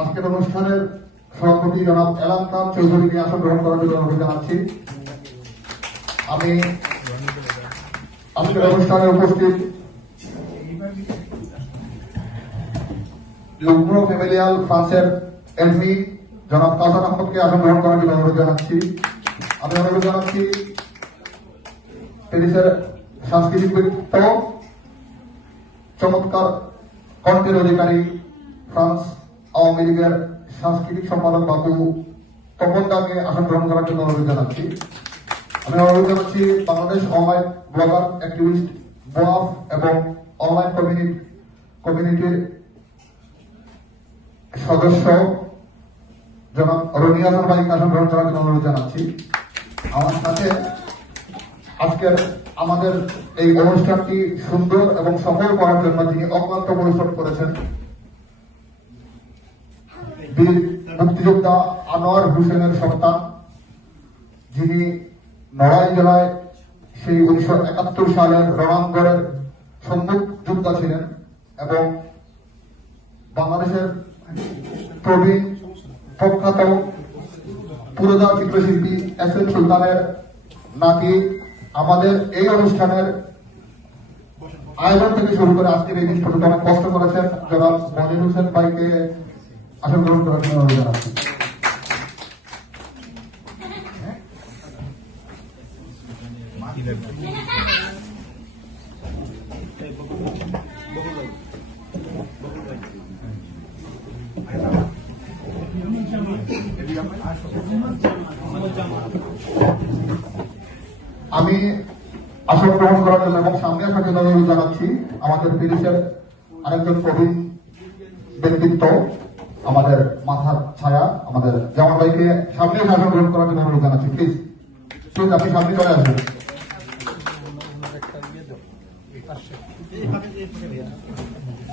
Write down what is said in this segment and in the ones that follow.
আজকের অনুষ্ঠানের সভাপতি জনাব এলাম চৌধুরীকে আসন গ্রহণ করার জন্য অনুরোধ জানাচ্ছি। আমি আজকের অনুষ্ঠানে উপস্থিত লুগ্ন ফ্যামিলিয়াল ফ্রান্সের এমপি জনাব কাসান আহমদকে আসন গ্রহণ করার জন্য অনুরোধ জানাচ্ছি। আমি অনুরোধ জানাচ্ছি প্যারিসের সাংস্কৃতিক ব্যক্তিত্ব চমৎকার কণ্ঠের অধিকারী ফ্রান্স আওয়ামী লীগের সাংস্কৃতিক সম্পাদক বাবু তপন দাকে আসন গ্রহণ করার জন্য অনুরোধ জানাচ্ছি। আমি অনুরোধ জানাচ্ছি, বাংলাদেশ অনলাইন ব্লগার অ্যাক্টিভিস্ট বোয়াফ এবং অনলাইন কমিউনিটি কমিউনিটির সদস্য জনাব রনি হাসান ভাইকে আসন গ্রহণ করার জন্য অনুরোধ জানাচ্ছি। আমার সাথে আজকের আমাদের এই অনুষ্ঠানটি সুন্দর এবং সফল করার জন্য যিনি অক্লান্ত পরিশ্রম করেছেন বীর মুক্তিযোদ্ধা আনোয়ার হোসেনের সন্তান, যিনি নড়াই জেলায় সেই উনিশশো একাত্তর সালের রণাঙ্গরের সম্মুখ যোদ্ধা ছিলেন এবং বাংলাদেশের প্রবীণ প্রখ্যাত পুরোদা চিত্রশিল্পী এস এন সুলতানের নাতি। আমাদের এই অনুষ্ঠানের আয়োজন থেকে শুরু করে আজকের এই দিন পর্যন্ত অনেক কষ্ট করেছেন জনাব মনির হোসেন ভাইকে আসন গ্রহণ করার জন্য অনুরোধ জানাচ্ছি আমি আসন গ্রহণ করার জন্য এবং সামনে আসার জন্য অনুরোধ জানাচ্ছি, আমাদের প্যারিসের আরেকজন প্রবীণ ব্যক্তিত্ব আমাদের মাথার ছায়া, আমাদের জামান ভাইকে সামনে এসে গ্রহণ করার জন্য অনুরোধ জানাচ্ছি প্লিজ প্লিজ আপনি সামনে চলে আসবেন।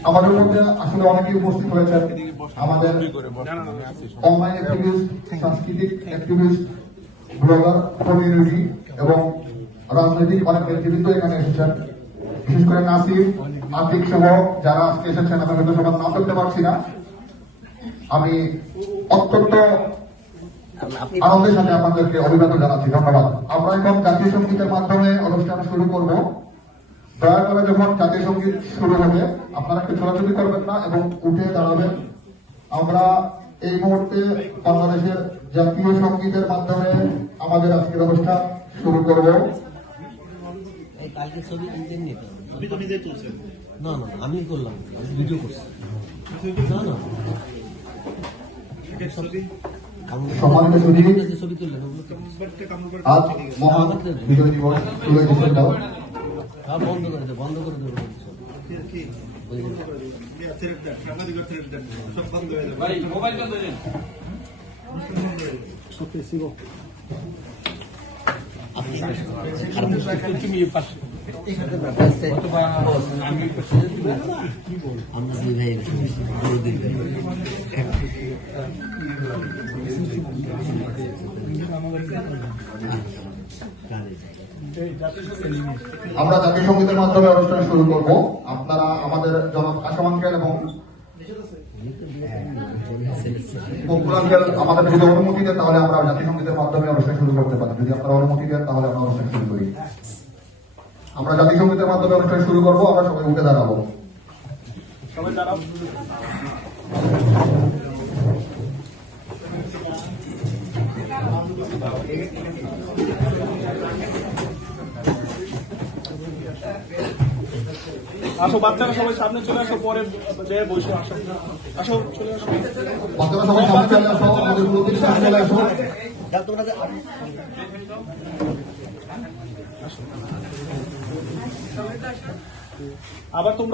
আমাদের মধ্যে আসলে অনেকেই উপস্থিত হয়েছেন। আমাদের অনলাইন সাংস্কৃতিক অ্যাক্টিভিস্ট, ব্লগার কমিউনিটি এবং রাজনৈতিক অনেক নেতৃবৃন্দ এখানে এসেছেন। বিশেষ করে নাসির, আতিক সহ যারা আজকে এসেছেন আমি হয়তো সবার নাম করতে পারছি না। আমি অত্যন্ত আনন্দের সাথে আপনাদেরকে অভিনন্দন জানাচ্ছি ধন্যবাদ। আমরা এখন জাতীয় সঙ্গীতের মাধ্যমে অনুষ্ঠান শুরু করব। দয়া করে যখন জাতীয় সংগীত শুরু হবে আপনারা একটু ছোটাছুটি করবেন না এবং উঠে দাঁড়াবেন। আমরা এই মুহূর্তে বাংলাদেশের জাতীয় সঙ্গীতের মাধ্যমে আমাদের আজকের অনুষ্ঠান শুরু করব। কালকে ছবি তুলতে নিতে ছবি তো নিজে তুলছেন। না না আমি করলাম ভিডিও করছি। না না। সম্মানিত সুধী আজ মহান বিজয় দিবস তুলে ডিসেম্বর সব বন্ধ করে দে বন্ধ করে দেবো সব আমরা দুই ভাই জাতীয় সঙ্গীতের মাধ্যমে অনুষ্ঠান শুরু করব। আপনারা আমাদের জনাব এবং আমাদের যদি অনুমতি দেন, তাহলে আমরা জাতীয় সঙ্গীতের মাধ্যমে অনুষ্ঠান শুরু করতে পারি। যদি আপনারা অনুমতি দেন, তাহলে আমরা অনুষ্ঠান শুরু করি। আমরা জাতীয় সঙ্গীতের মাধ্যমে অনুষ্ঠান শুরু করব আমরা সবাই উঠে দাঁড়াবো। আসো বাচ্চারা সবাই সামনে চলে আসো পরে যে বসে আসো। আসো চলে আসো। বাচ্চারা সবাই সামনে চলে আসো আমাদের সামনে চলে আসো। আবার তোমরা